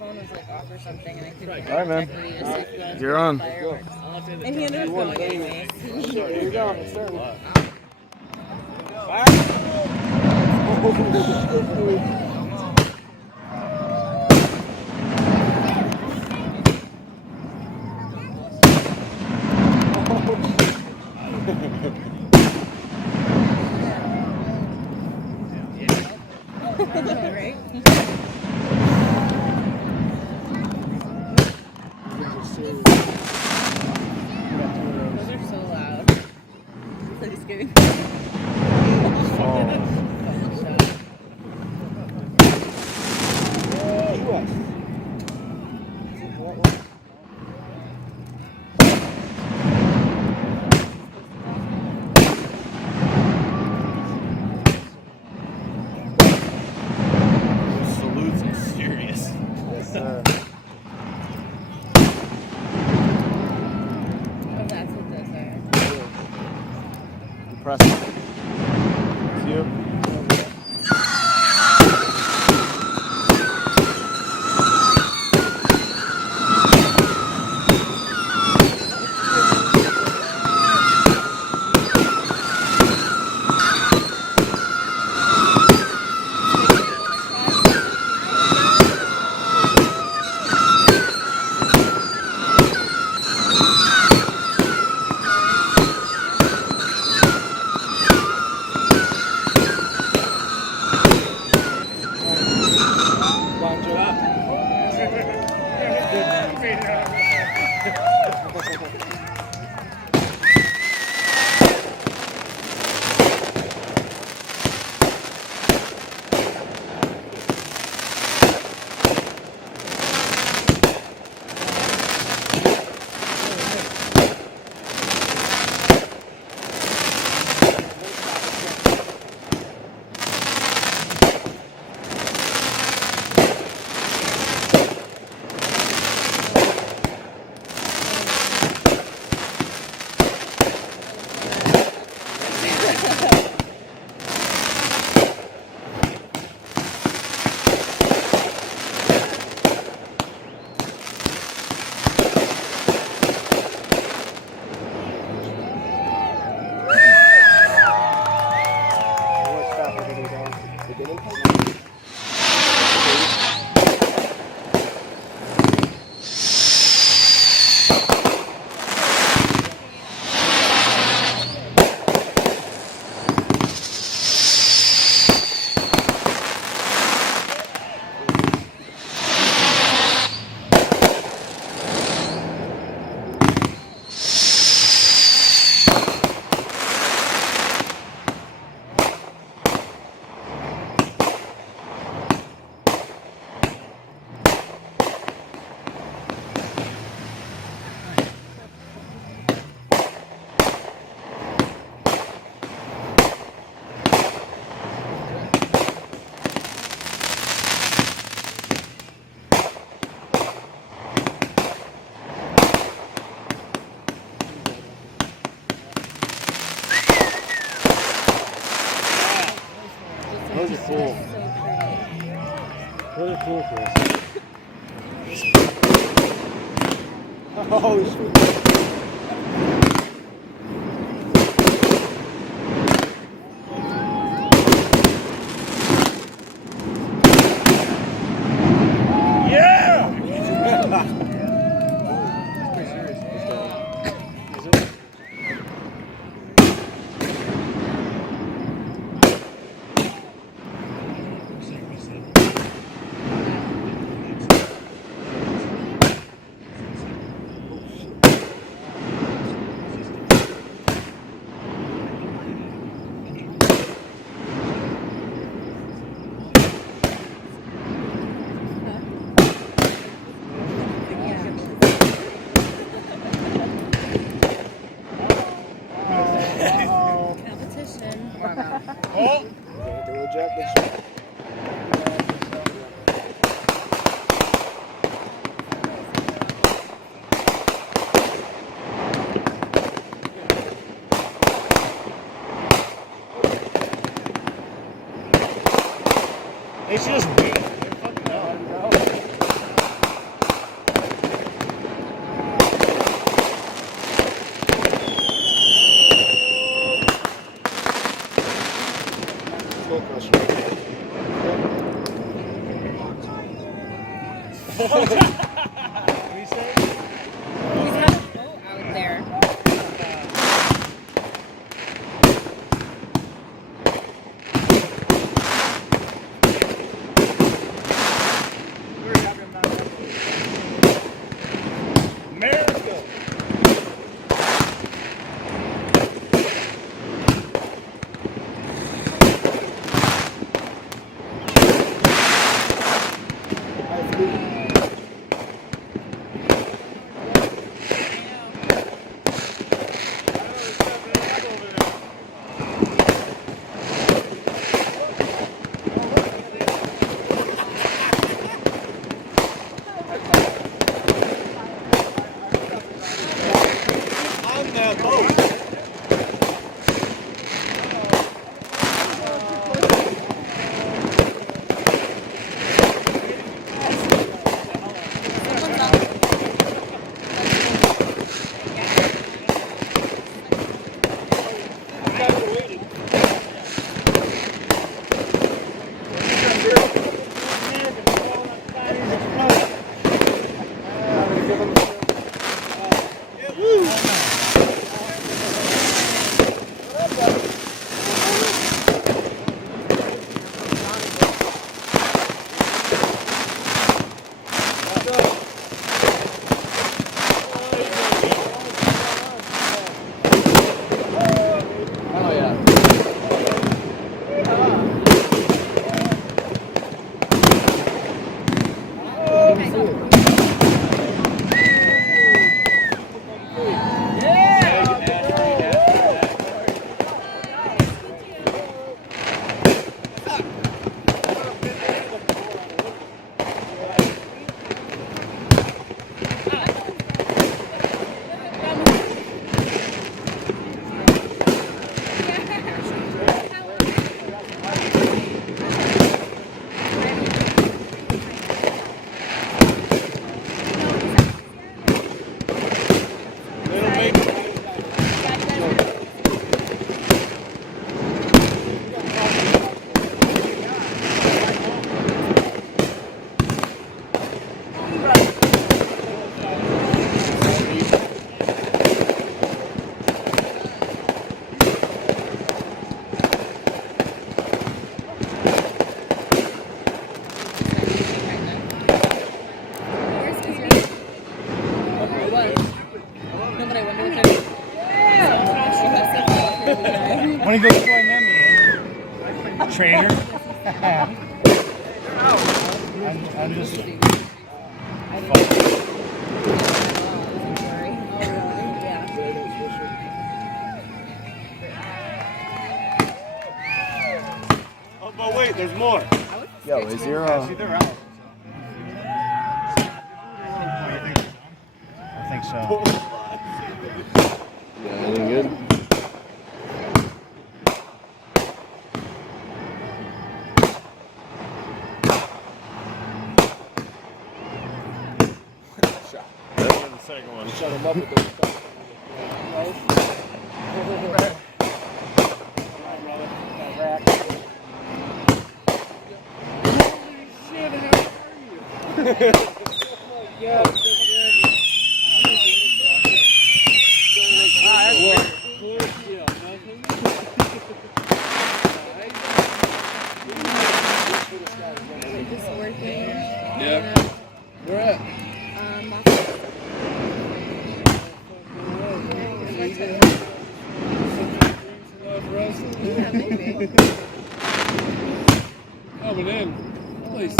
phone was like off or something, and I couldn't All right, man. check where you just like You're on. fireworks. And he ended up going anyways. Here you go. It's starting. Right? Those are so loud. It's like scary. Salutes are serious. Yes, sir. Oh, that's what those are. Impressive. It's you. Those are cool. Those are cool for us. Oh, shoot. Competition. Oh! They should just wait. They're fucking out. What do you say? He's got a boat out there. America. On that boat. Someone's up. Oh yeah. Want to go join them? Trainer? I'm just. Oh, but wait, there's more. Yo, is your See, they're out. I think so. yeah, anything good? Better than the second one. Shut him up with those. Just working. Yeah. Where at? Yeah, maybe. Coming in. Please.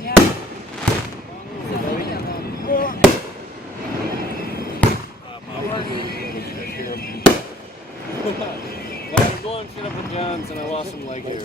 Yeah. Well, I'm going shit up at John's and I lost some leg hair.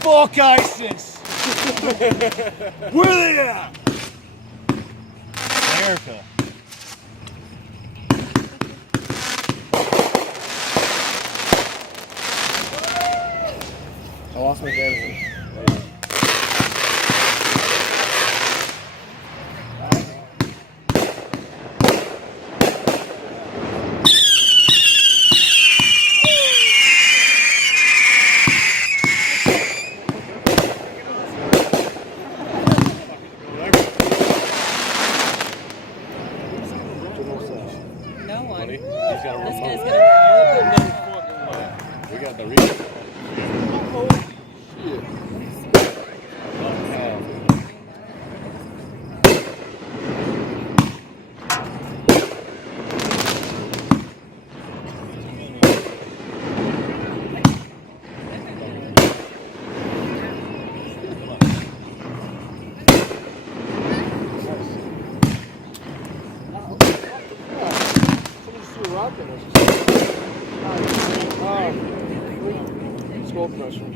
Fuck ISIS! Where they at? America. I lost my dad. No one. Buddy, This he's got a guy's remote. gonna We got the remote. Smoke pressure.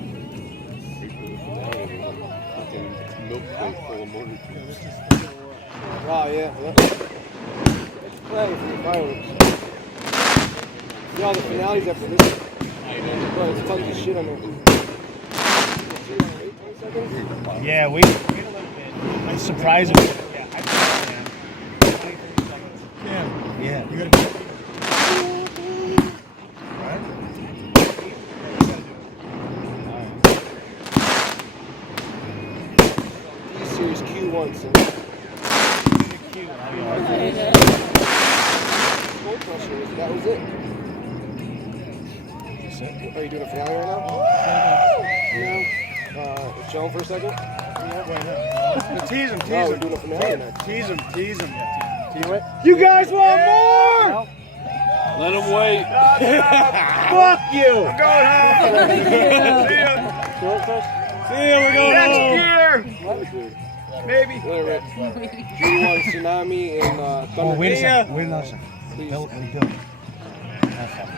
Milk plate full of motor tubes. Wow, yeah. It's planning for the fireworks. Yeah, the finale's after this. Bro, it's tons of shit on there. Yeah, wait a little bit. It's surprising. Yeah, I think, man. Yeah. You gotta go. Series Q1, so. Smoke pressure, that was it. Are you doing a finale right now? No. Chill for a second? Tease him, No, we're doing a finale next. Tease him. You guys want more? Let him wait. Fuck you! I'm going home! See ya! See ya, we're going home! Next year. Maybe. Whatever. Q1 Tsunami and Thunder. Oh, wait a second. Wait another second. Please. Bill, Have fun.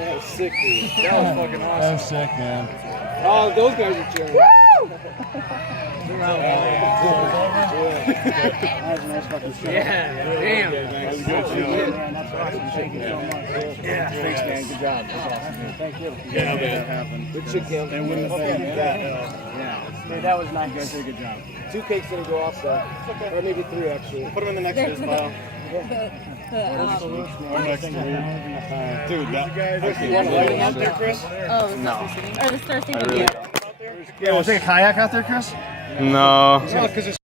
That was sick, dude. That was fucking awesome. That was sick, man. Oh, those guys are cheering. Yeah. Yeah, damn. was good. That's awesome. Thank you so much. Yeah, thanks, man. Good job. That's awesome. Dude. Thank you. Yeah, that happened. Good shit, Kim. They wouldn't have been that. Yeah. Dude, that was nice. You guys did a good job. 2 cakes didn't go off, so. Or maybe 3, actually. Put them in the next year's pile. Dude, that. You want to light them out there, Chris? Oh, no. Or the Star Sinking. really- Yeah, we'll take a kayak out there, Chris? No. Because it's